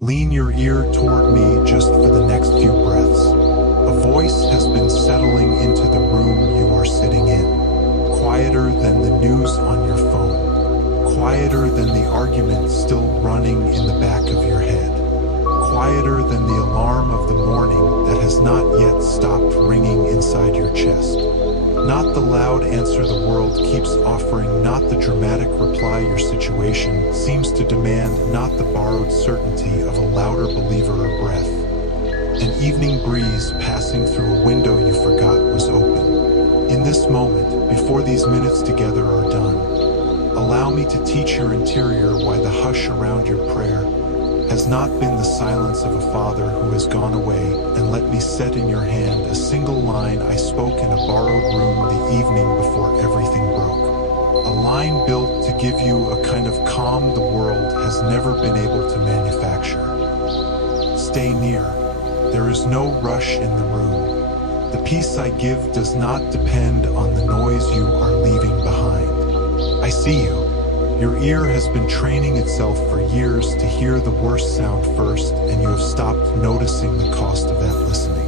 Lean your ear toward me just for the next few breaths. A voice has been settling into the room you are sitting in. Quieter than the news on your phone. Quieter than the argument still running in the back of your head. Quieter than the alarm of the morning that has not yet stopped ringing inside your chest. Not the loud answer the world keeps offering, not the dramatic reply your situation seems to demand, not the borrowed certainty of a louder believer or breath. An evening breeze passing through a window you forgot was open. In this moment, before these minutes together are done, allow me to teach your interior why the hush around your prayer has not been the silence of a father who has gone away, and let me set in your hand a single line I spoke in a borrowed room the evening before everything broke. A line built to give you a kind of calm the world has never been able to manufacture. Stay near. There is no rush in the room. The peace I give does not depend on the noise you are leaving behind. I see you. Your ear has been training itself for years to hear the worst sound first, and you have stopped noticing the cost of that listening.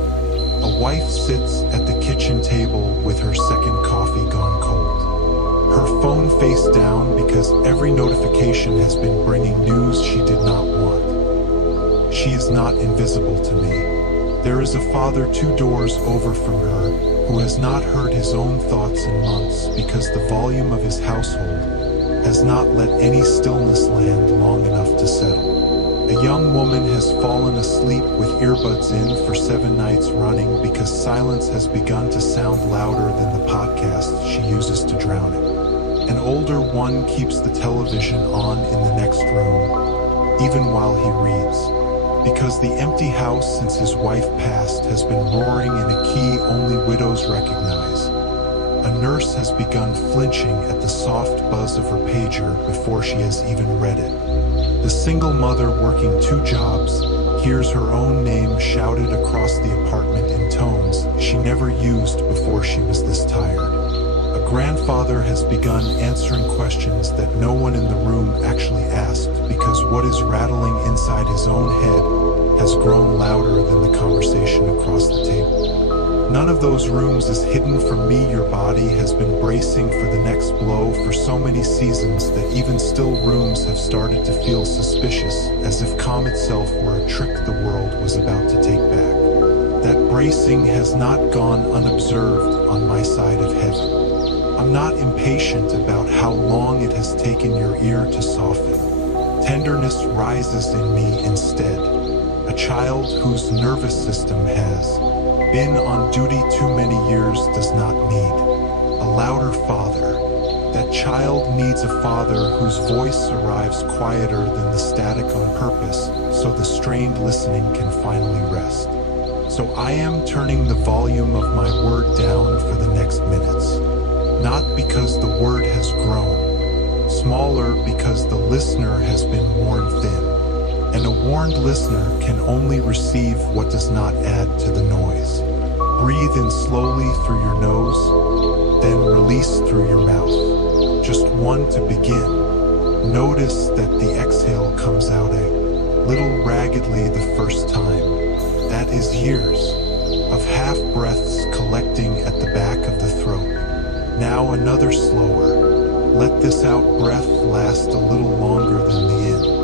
A wife sits at the kitchen table with her second coffee gone cold. Her phone face down because every notification has been bringing news she did not want. She is not invisible to me. There is a father 2 doors over from her who has not heard his own thoughts in months because the volume of his household has not let any stillness land long enough to settle. A young woman has fallen asleep with earbuds in for 7 nights running because silence has begun to sound louder than the podcast she uses to drown it. An older one keeps the television on in the next room, even while he reads, because the empty house since his wife passed has been roaring in a key only widows recognize. A nurse has begun flinching at the soft buzz of her pager before she has even read it. The single mother working 2 jobs hears her own name shouted across the apartment in tones she never used before she was this tired. A grandfather has begun answering questions that no one in the room actually asked because what is rattling inside his own head has grown louder than the conversation across the table. None of those rooms is hidden from me. Your body has been bracing for the next blow for so many seasons that even still rooms have started to feel suspicious, as if calm itself were a trick the world was about to take back. That bracing has not gone unobserved on my side of heaven. I'm not impatient about how long it has taken your ear to soften. Tenderness rises in me instead. A child whose nervous system has been on duty too many years does not need a louder father. That child needs a father whose voice arrives quieter than the static on purpose, so the strained listening can finally rest. So I am turning the volume of my word down for the next minutes. Not because the word has grown, smaller because the listener has been worn thin. And a warned listener can only receive what does not add to the noise. Breathe in slowly through your nose, then release through your mouth. Just one to begin. Notice that the exhale comes out a little raggedly the first time. That is years of half breaths collecting at the back of the throat. Now another slower. Let this out breath last a little longer than the in.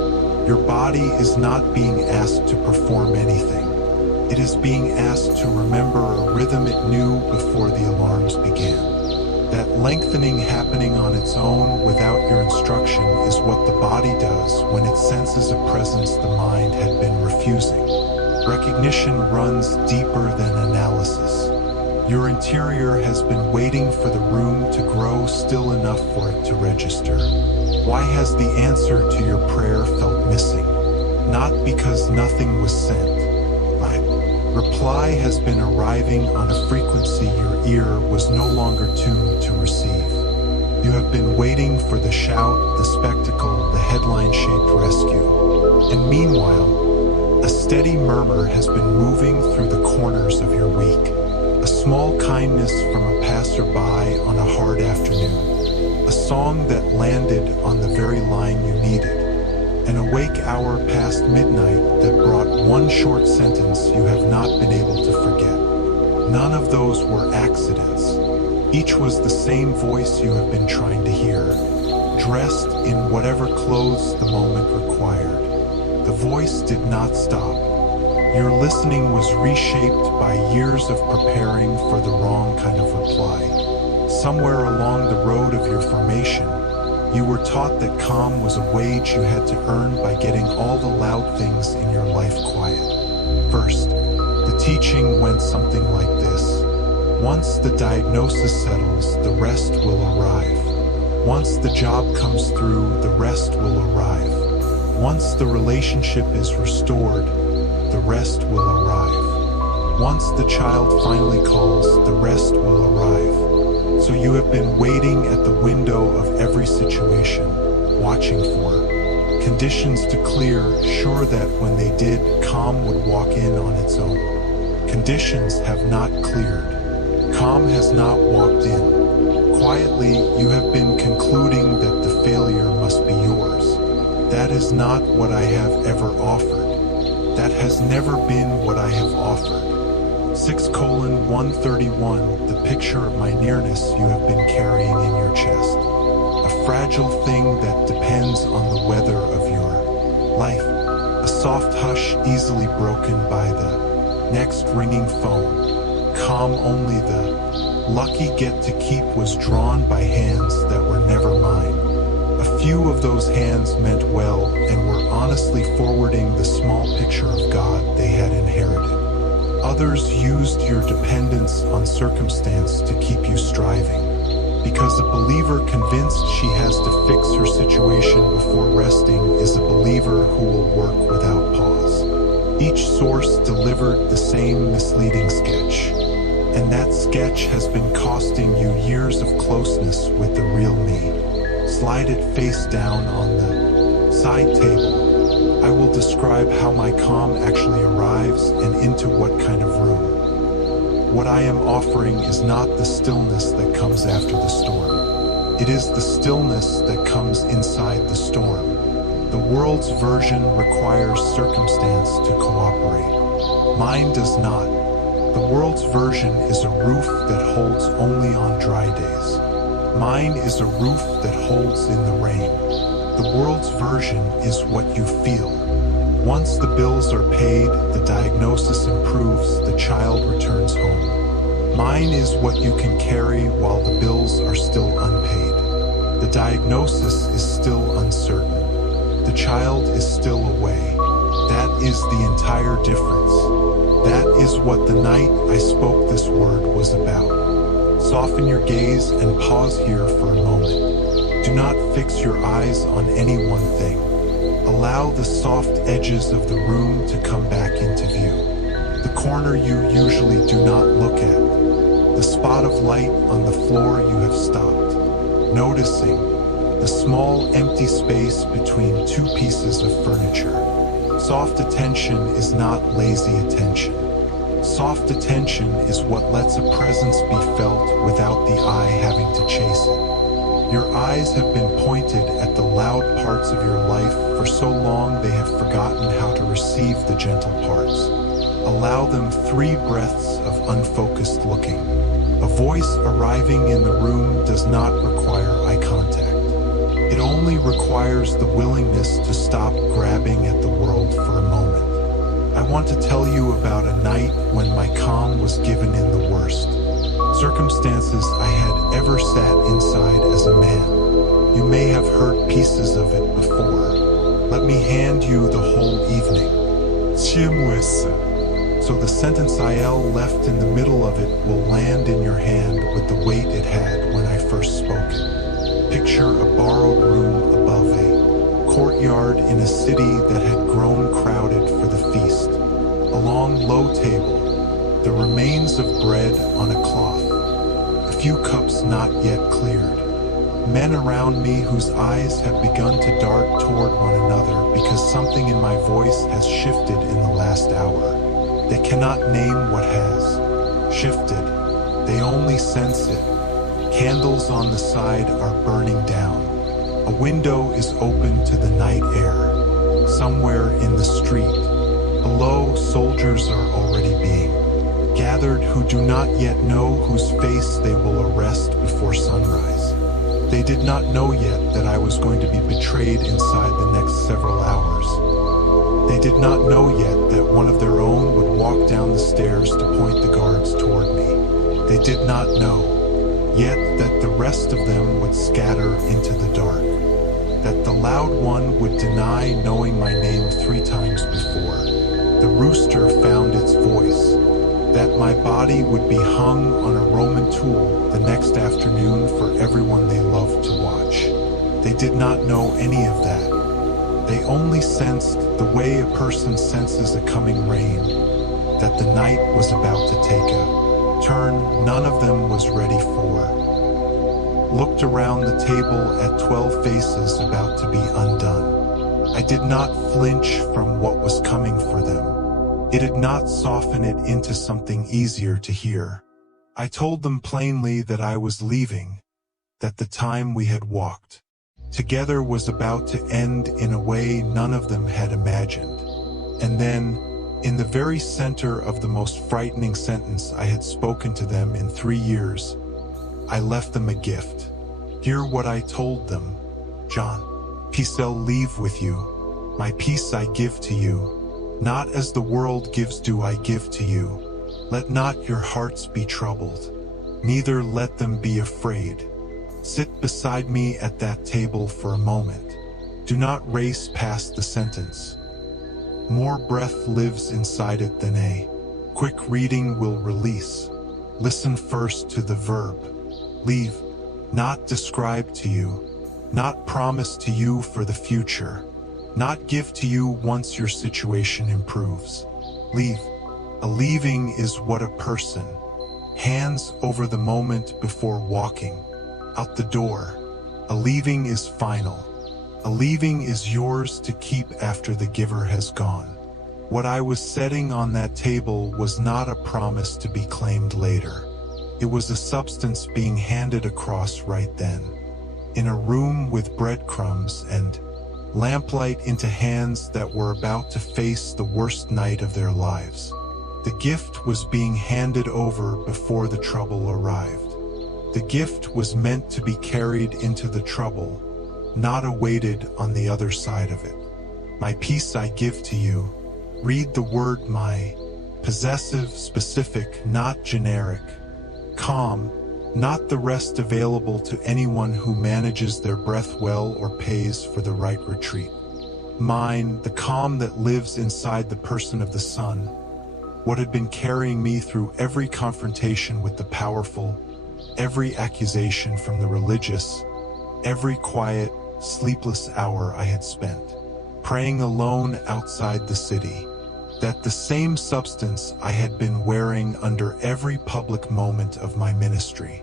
Your body is not being asked to perform anything. It is being asked to remember a rhythm it knew before the alarms began. That lengthening happening on its own without your instruction is what the body does when it senses a presence the mind had been refusing. Recognition runs deeper than analysis. Your interior has been waiting for the room to grow still enough for it to register. Why has the answer to your prayer felt missing? Not because nothing was sent. Reply has been arriving on a frequency your ear was no longer tuned to receive. You have been waiting for the shout, the spectacle, the headline-shaped rescue. And meanwhile, a steady murmur has been moving through the corners of your week. A small kindness from a passerby on a hard afternoon. A song that landed on the very line you needed. An awake hour past midnight one short sentence you have not been able to forget. None of those were accidents. Each was the same voice you have been trying to hear, dressed in whatever clothes the moment required. The voice did not stop. Your listening was reshaped by years of preparing for the wrong kind of reply. Somewhere along the road of your formation, you were taught that calm was a wage you had to earn by getting all the loud things in your life quiet. First, the teaching went something like this. Once the diagnosis settles, the rest will arrive. Once the job comes through, the rest will arrive. Once the relationship is restored, the rest will arrive. Once the child finally calls, the rest will arrive. So you have been waiting at the window of every situation, watching for conditions to clear, sure that when they did, calm would walk in on its own. Conditions have not cleared. Calm has not walked in. Quietly, you have been concluding that the failure must be yours. That is not what I have ever offered. That has never been what I have offered. 6:131, the picture of my nearness you have been carrying in your chest. A fragile thing that depends on the weather of your life. A soft hush easily broken by the next ringing phone. Calm only the lucky get to keep was drawn by hands that were never mine. A few of those hands meant well and were honestly forwarding the small picture of God they had inherited. Others used your dependence on circumstance to keep you striving. Because a believer convinced she has to fix her situation before resting is a believer who will work without pause. Each source delivered the same misleading sketch. And that sketch has been costing you years of closeness with the real me. Slide it face down on the side table. I will describe how my calm actually arrives and into what kind of room. What I am offering is not the stillness that comes after the storm. It is the stillness that comes inside the storm. The world's version requires circumstance to cooperate. Mine does not. The world's version is a roof that holds only on dry days. Mine is a roof that holds in the rain. The world's version is what you feel. Once the bills are paid, the diagnosis improves, the child returns home. Mine is what you can carry while the bills are still unpaid. The diagnosis is still uncertain. The child is still away. That is the entire difference. That is what the night I spoke this word was about. Soften your gaze and pause here for a moment. Do not fix your eyes on any one thing. Allow the soft edges of the room to come back into view. The corner you usually do not look at. The spot of light on the floor you have stopped. Noticing the small empty space between two pieces of furniture. Soft attention is not lazy attention. Soft attention is what lets a presence be felt without the eye having to chase it. Your eyes have been pointed at the loud parts of your life for so long they have forgotten how to receive the gentle parts. Allow them 3 breaths of unfocused looking. A voice arriving in the room does not require eye contact. It only requires the willingness to stop grabbing at the world for a moment. I want to tell you about a night when my calm was given in the worst circumstances I had ever sat inside as a man. You may have heard pieces of it before. Let me hand you the whole evening. So the sentence IL left in the middle of it will land in your hand with the weight it had when I first spoke it. Picture a borrowed room above a courtyard in a city that had grown crowded for the feast. A long, low table, the remains of bread on a cloth, a few cups not yet cleared. Men around me whose eyes have begun to dart toward one another because something in my voice has shifted in the last hour. They cannot name what has shifted. They only sense it. Candles on the side are burning down. A window is open to the night air. Somewhere in the street, below soldiers are already being gathered who do not yet know whose face they will arrest before sunrise. They did not know yet that I was going to be betrayed inside the next several hours. They did not know yet that one of their own would walk down the stairs to point the guards toward me. They did not know yet that the rest of them would scatter into the dark, that the loud one would deny knowing my name 3 times before the rooster found its voice, that my body would be hung on a Roman tool the next afternoon for everyone they loved to watch. They did not know any of that. They only sensed the way a person senses a coming rain, that the night was about to take a turn none of them was ready for. Looked around the table at 12 faces about to be undone. I did not flinch from what was coming for them. It did not soften it into something easier to hear. I told them plainly that I was leaving, that the time we had walked together was about to end in a way none of them had imagined. And then, in the very center of the most frightening sentence I had spoken to them in 3 years, I left them a gift. Hear what I told them. John, peace I'll leave with you. My peace I give to you. Not as the world gives do I give to you. Let not your hearts be troubled, neither let them be afraid. Sit beside me at that table for a moment. Do not race past the sentence. More breath lives inside it than a quick reading will release. Listen first to the verb. Leave, not describe to you, not promise to you for the future, not give to you once your situation improves. Leave. A leaving is what a person hands over the moment before walking out the door. A leaving is final. A leaving is yours to keep after the giver has gone. What I was setting on that table was not a promise to be claimed later. It was a substance being handed across right then, in a room with breadcrumbs and lamplight into hands that were about to face the worst night of their lives. The gift was being handed over before the trouble arrived. The gift was meant to be carried into the trouble, not awaited on the other side of it. My peace I give to you. Read the word my. Possessive, specific, not generic. Calm, not the rest available to anyone who manages their breath well or pays for the right retreat. Mine, the calm that lives inside the person of the sun. What had been carrying me through every confrontation with the powerful, every accusation from the religious, every quiet, sleepless hour I had spent, praying alone outside the city, that the same substance I had been wearing under every public moment of my ministry.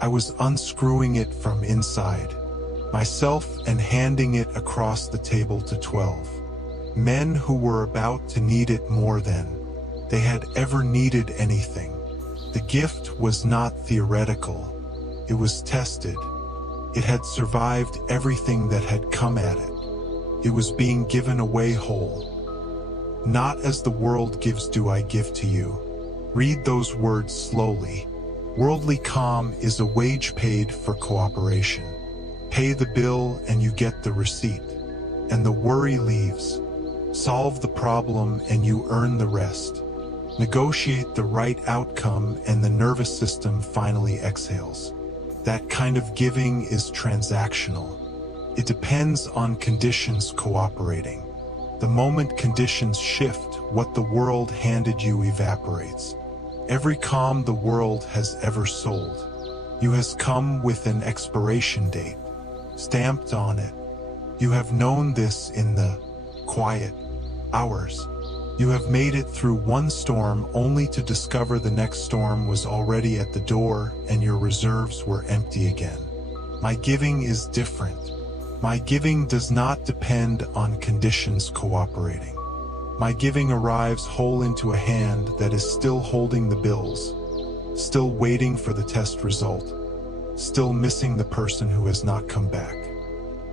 I was unscrewing it from inside myself and handing it across the table to 12 men who were about to need it more than they had ever needed anything. The gift was not theoretical. It was tested. It had survived everything that had come at it. It was being given away whole. Not as the world gives do I give to you. Read those words slowly. Worldly calm is a wage paid for cooperation. Pay the bill and you get the receipt, and the worry leaves. Solve the problem and you earn the rest. Negotiate the right outcome and the nervous system finally exhales. That kind of giving is transactional. It depends on conditions cooperating. The moment conditions shift, what the world handed you evaporates. Every calm the world has ever sold you has come with an expiration date stamped on it. You have known this in the quiet hours. You have made it through one storm only to discover the next storm was already at the door and your reserves were empty again. My giving is different. My giving does not depend on conditions cooperating. My giving arrives whole into a hand that is still holding the bills, still waiting for the test result, still missing the person who has not come back.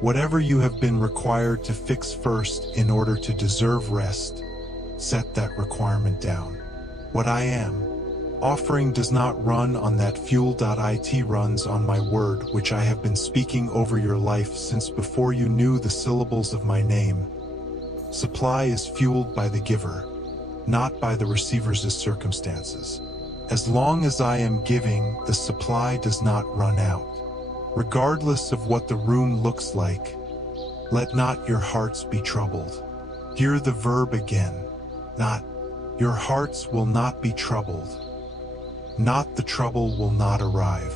Whatever you have been required to fix first in order to deserve rest, set that requirement down. What I am offering does not run on that fuel. It runs on my word, which I have been speaking over your life since before you knew the syllables of my name. Supply is fueled by the giver, not by the receiver's circumstances. As long as I am giving, the supply does not run out. Regardless of what the room looks like, let not your hearts be troubled. Hear the verb again, not. Your hearts will not be troubled. Not the trouble will not arrive.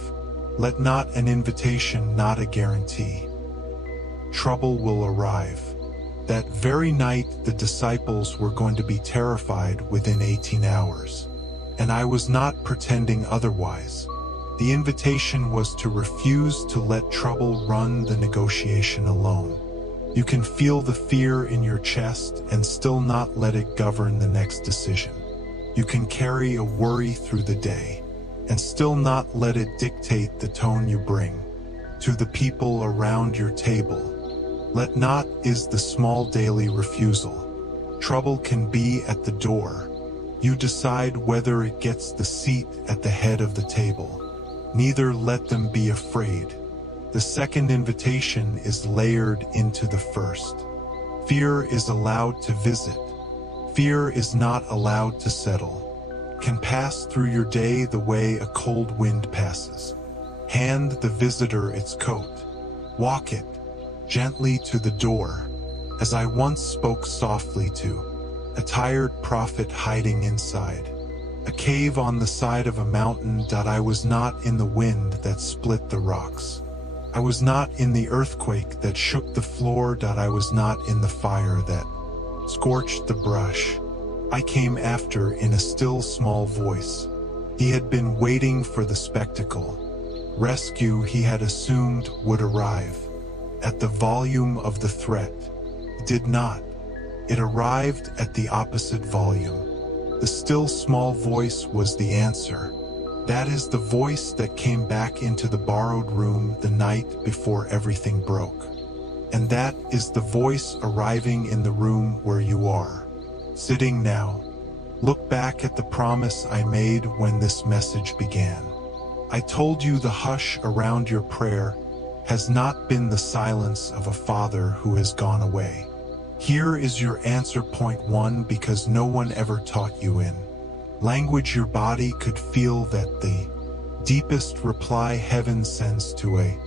Let not an invitation, not a guarantee. Trouble will arrive. That very night the disciples were going to be terrified within 18 hours. And I was not pretending otherwise. The invitation was to refuse to let trouble run the negotiation alone. You can feel the fear in your chest and still not let it govern the next decision. You can carry a worry through the day and still not let it dictate the tone you bring to the people around your table. Let not is the small daily refusal. Trouble can be at the door. You decide whether it gets the seat at the head of the table. Neither let them be afraid. The second invitation is layered into the first. Fear is allowed to visit. Fear is not allowed to settle. Can pass through your day the way a cold wind passes. Hand the visitor its coat. Walk it gently to the door, as I once spoke softly to a tired prophet hiding inside a cave on the side of a mountain. I was not in the wind that split the rocks. I was not in the earthquake that shook the floor. I was not in the fire that scorched the brush. I came after in a still small voice. He had been waiting for the spectacle. Rescue he had assumed would arrive. At the volume of the threat, it did not. It arrived at the opposite volume. The still small voice was the answer. That is the voice that came back into the borrowed room the night before everything broke. And that is the voice arriving in the room where you are sitting now. Look back at the promise I made when this message began. I told you the hush around your prayer has not been the silence of a father who has gone away. Here is your answer. Point 1, because no one ever taught you in language your body could feel that the deepest reply heaven sends to a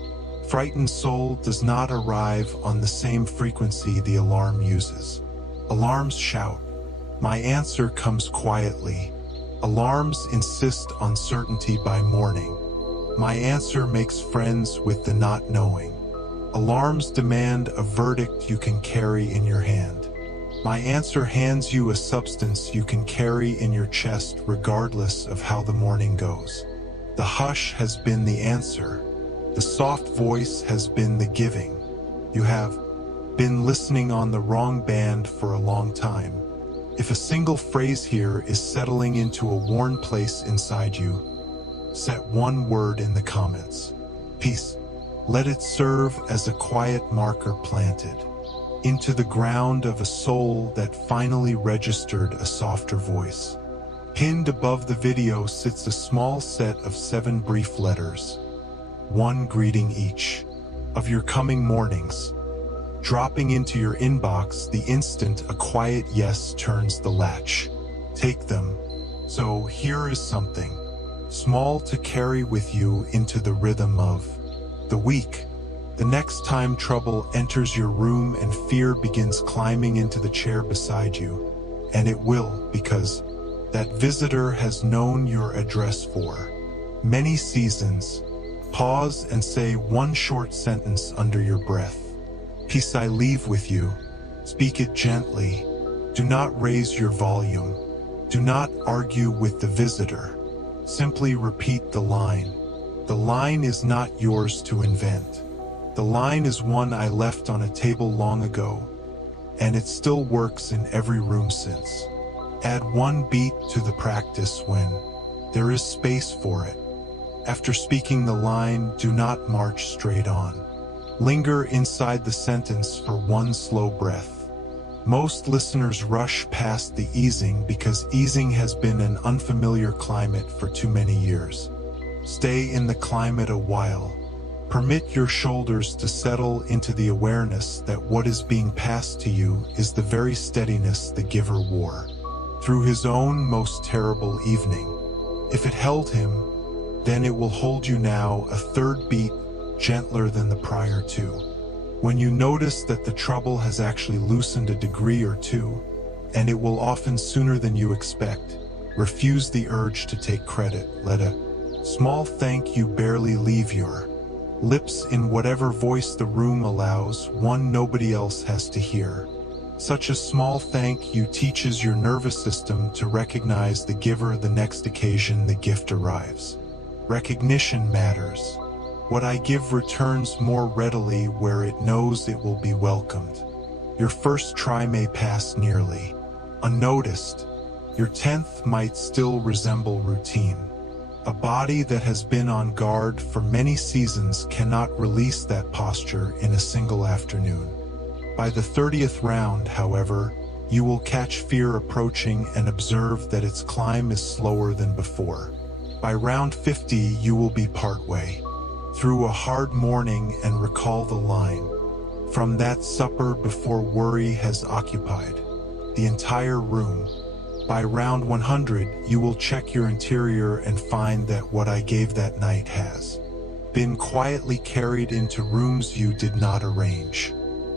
frightened soul does not arrive on the same frequency the alarm uses. Alarms shout. My answer comes quietly. Alarms insist on certainty by morning. My answer makes friends with the not knowing. Alarms demand a verdict you can carry in your hand. My answer hands you a substance you can carry in your chest regardless of how the morning goes. The hush has been the answer. The soft voice has been the giving. You have been listening on the wrong band for a long time. If a single phrase here is settling into a worn place inside you, set one word in the comments. Peace. Let it serve as a quiet marker planted into the ground of a soul that finally registered a softer voice. Pinned above the video sits a small set of 7 brief letters, one greeting each of your coming mornings, dropping into your inbox the instant a quiet yes turns the latch. Take them. So here is something small to carry with you into the rhythm of the week. The next time trouble enters your room and fear begins climbing into the chair beside you, and it will, because that visitor has known your address for many seasons, pause and say one short sentence under your breath. Peace I leave with you. Speak it gently. Do not raise your volume. Do not argue with the visitor. Simply repeat the line. The line is not yours to invent. The line is one I left on a table long ago, and it still works in every room since. Add one beat to the practice when there is space for it. After speaking the line, do not march straight on. Linger inside the sentence for one slow breath. Most listeners rush past the easing because easing has been an unfamiliar climate for too many years. Stay in the climate a while. Permit your shoulders to settle into the awareness that what is being passed to you is the very steadiness the giver wore through his own most terrible evening. If it held him, then it will hold you now a third beat gentler than the prior two. When you notice that the trouble has actually loosened a degree or two, and it will often sooner than you expect, refuse the urge to take credit. Let a small thank you barely leave your lips in whatever voice the room allows, one nobody else has to hear. Such a small thank you teaches your nervous system to recognize the giver the next occasion the gift arrives. Recognition matters. What I give returns more readily where it knows it will be welcomed. Your first try may pass nearly unnoticed. Your 10th might still resemble routine. A body that has been on guard for many seasons cannot release that posture in a single afternoon. By the 30th round, however, you will catch fear approaching and observe that its climb is slower than before. By round 50, you will be partway through a hard morning and recall the line from that supper before worry has occupied the entire room. By round 100, you will check your interior and find that what I gave that night has been quietly carried into rooms you did not arrange.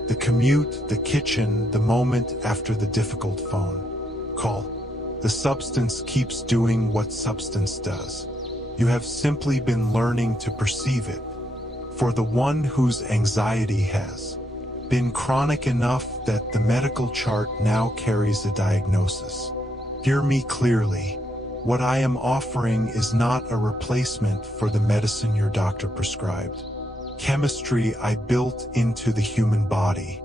The commute, the kitchen, the moment after the difficult phone call. The substance keeps doing what substance does. You have simply been learning to perceive it. For the one whose anxiety has been chronic enough that the medical chart now carries a diagnosis. Hear me clearly. What I am offering is not a replacement for the medicine your doctor prescribed. Chemistry I built into the human body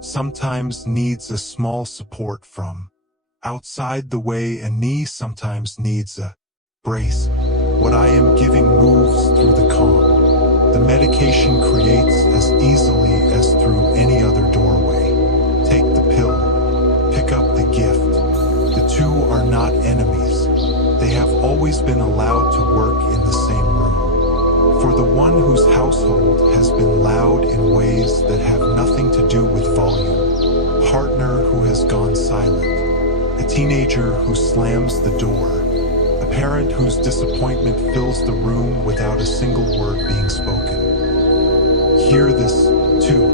sometimes needs a small support from outside the way. A knee sometimes needs a brace. What I am giving moves through the calm. The medication creates as easily as through any other doorway. Take the pill. Pick up the gift. The two are not enemies. They have always been allowed to work in the same room. For the one whose household has been loud in ways that have nothing to do with volume, partner who has gone silent, a teenager who slams the door, a parent whose disappointment fills the room without a single word being spoken. Hear this, too.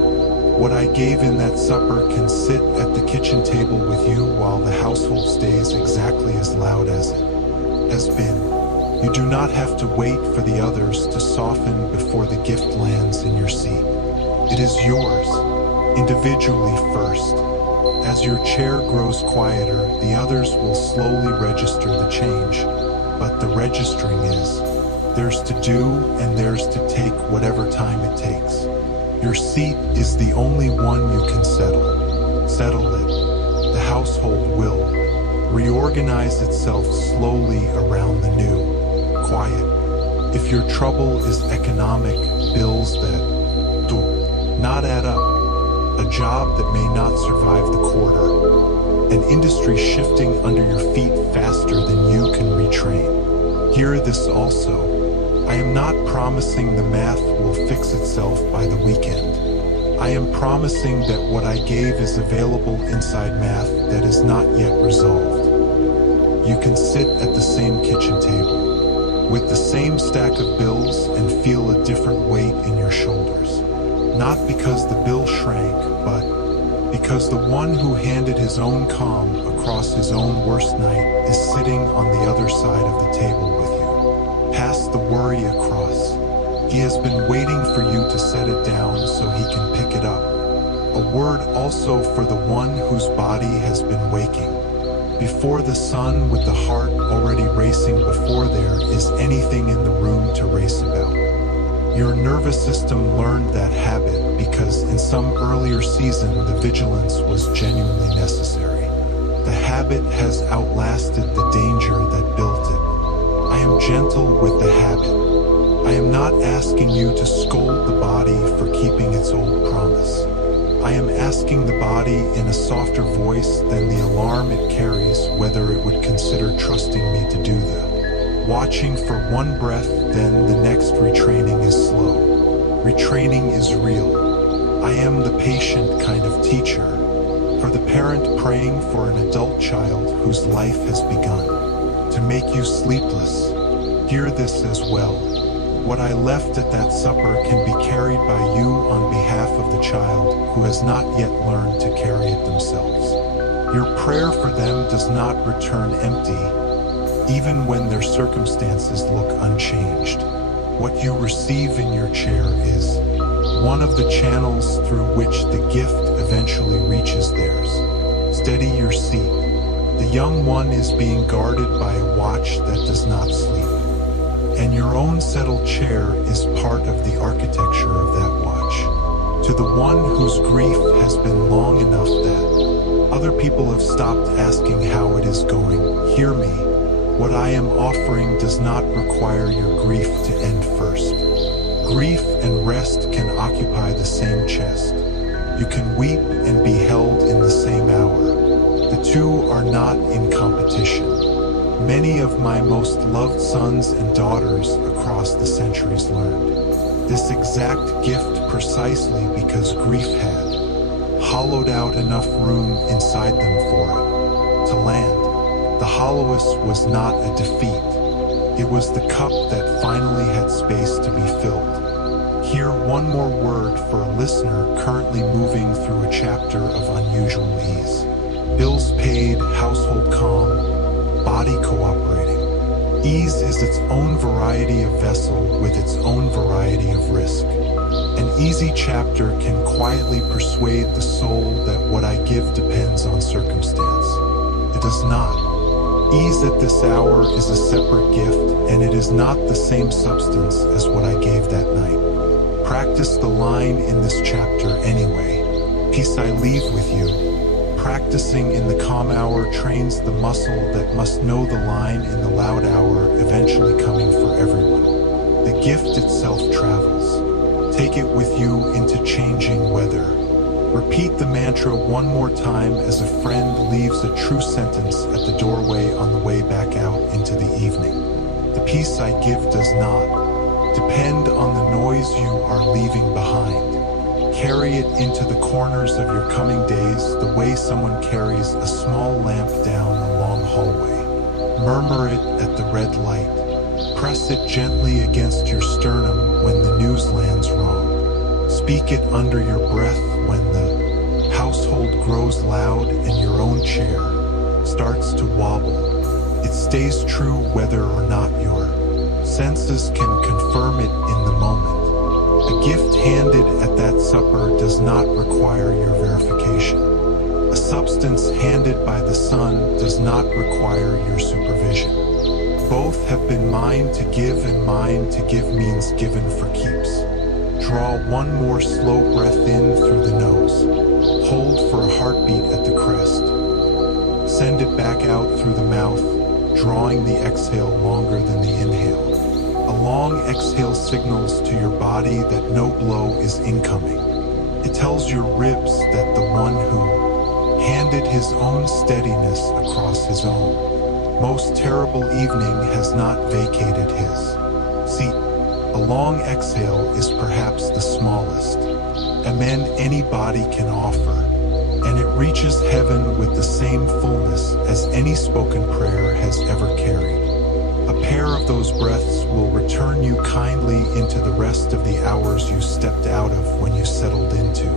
What I gave in that supper can sit at the kitchen table with you while the household stays exactly as loud as it has been. You do not have to wait for the others to soften before the gift lands in your seat. It is yours, individually first. As your chair grows quieter, the others will slowly register the change. But the registering is, there's to do and there's to take whatever time it takes. Your seat is the only one you can settle. Settle it. The household will reorganize itself slowly around the new, quiet. If your trouble is economic, bills that do not add up, a job that may not survive the quarter, an industry shifting under your feet faster than you can retrain. Hear this also. I am not promising the math will fix itself by the weekend. I am promising that what I gave is available inside math that is not yet resolved. You can sit at the same kitchen table, with the same stack of bills and feel a different weight in your shoulders. Not because the bill shrank, but because the one who handed his own calm across his own worst night is sitting on the other side of the table with you. Pass the worry across. He has been waiting for you to set it down so he can pick it up. A word also for the one whose body has been waking. Before the sun, with the heart already racing before there is anything in the room to race about. Your nervous system learned that habit because in some earlier season the vigilance was genuinely necessary. The habit has outlasted the danger that built it. I am gentle with the habit. I am not asking you to scold the body for keeping its old promise. I am asking the body in a softer voice than the alarm it carries whether it would consider trusting me to do the watching for one breath, then the next. Retraining is slow. Retraining is real. I am the patient kind of teacher, for the parent praying for an adult child whose life has begun to make you sleepless. Hear this as well. What I left at that supper can be carried by you on behalf of the child who has not yet learned to carry it themselves. Your prayer for them does not return empty, even when their circumstances look unchanged. What you receive in your chair is one of the channels through which the gift eventually reaches theirs. Steady your seat. The young one is being guarded by a watch that does not sleep. And your own settled chair is part of the architecture of that watch. To the one whose grief has been long enough that other people have stopped asking how it is going, hear me. What I am offering does not require your grief to end first. Grief and rest can occupy the same chest. You can weep and be held in the same hour. The two are not in competition. Many of my most loved sons and daughters across the centuries learned this exact gift precisely because grief had hollowed out enough room inside them for it to land. The hollowest was not a defeat. It was the cup that finally had space to be filled. Hear one more word for a listener currently moving through a chapter of unusual ease. Bills paid, household calm, body cooperating. Ease is its own variety of vessel with its own variety of risk. An easy chapter can quietly persuade the soul that what I give depends on circumstance. It does not. Ease at this hour is a separate gift, and it is not the same substance as what I gave that night. Practice the line in this chapter anyway. Peace I leave with you. Practicing in the calm hour trains the muscle that must know the line in the loud hour, eventually coming for everyone. The gift itself travels. Take it with you into changing weather. Repeat the mantra one more time as a friend leaves a true sentence at the doorway on the way back out into the evening. The peace I give does not depend on the noise you are leaving behind. Carry it into the corners of your coming days the way someone carries a small lamp down a long hallway. Murmur it at the red light. Press it gently against your sternum when the news lands wrong. Speak it under your breath when the household grows loud and your own chair starts to wobble. It stays true whether or not your senses can confirm it in the moment. A gift handed at that supper does not require your verification. A substance handed by the sun does not require your supervision. Both have been mine to give, and mine to give means given for keeps. Draw one more slow breath in through the nose. Hold for a heartbeat at the crest. Send it back out through the mouth, drawing the exhale longer than the inhale. A long exhale signals to your body that no blow is incoming. It tells your ribs that the one who handed his own steadiness across his own most terrible evening has not vacated his seat. A long exhale is perhaps the smallest amen any body can offer, and it reaches heaven with the same fullness as any spoken prayer has ever carried. A pair of those breaths will return you kindly into the rest of the hours you stepped out of when you settled into.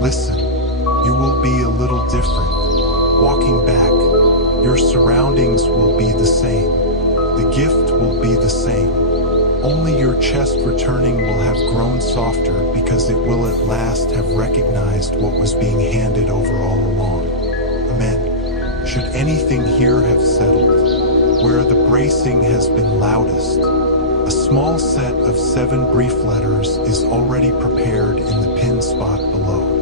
Listen, you will be a little different. Walking back, your surroundings will be the same. The gift will be the same. Only your chest returning will have grown softer because it will at last have recognized what was being handed over all along. Amen. Should anything here have settled, where the bracing has been loudest, a small set of 7 brief letters is already prepared in the pin spot below.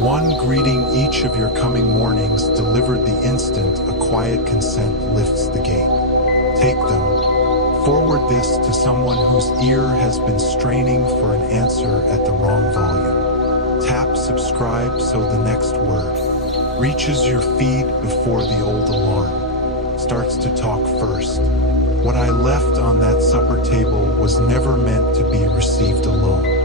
One greeting each of your coming mornings delivered the instant a quiet consent lifts the gate. Take them. Forward this to someone whose ear has been straining for an answer at the wrong volume. Tap subscribe so the next word reaches your feed before the old alarm starts to talk first. What I left on that supper table was never meant to be received alone.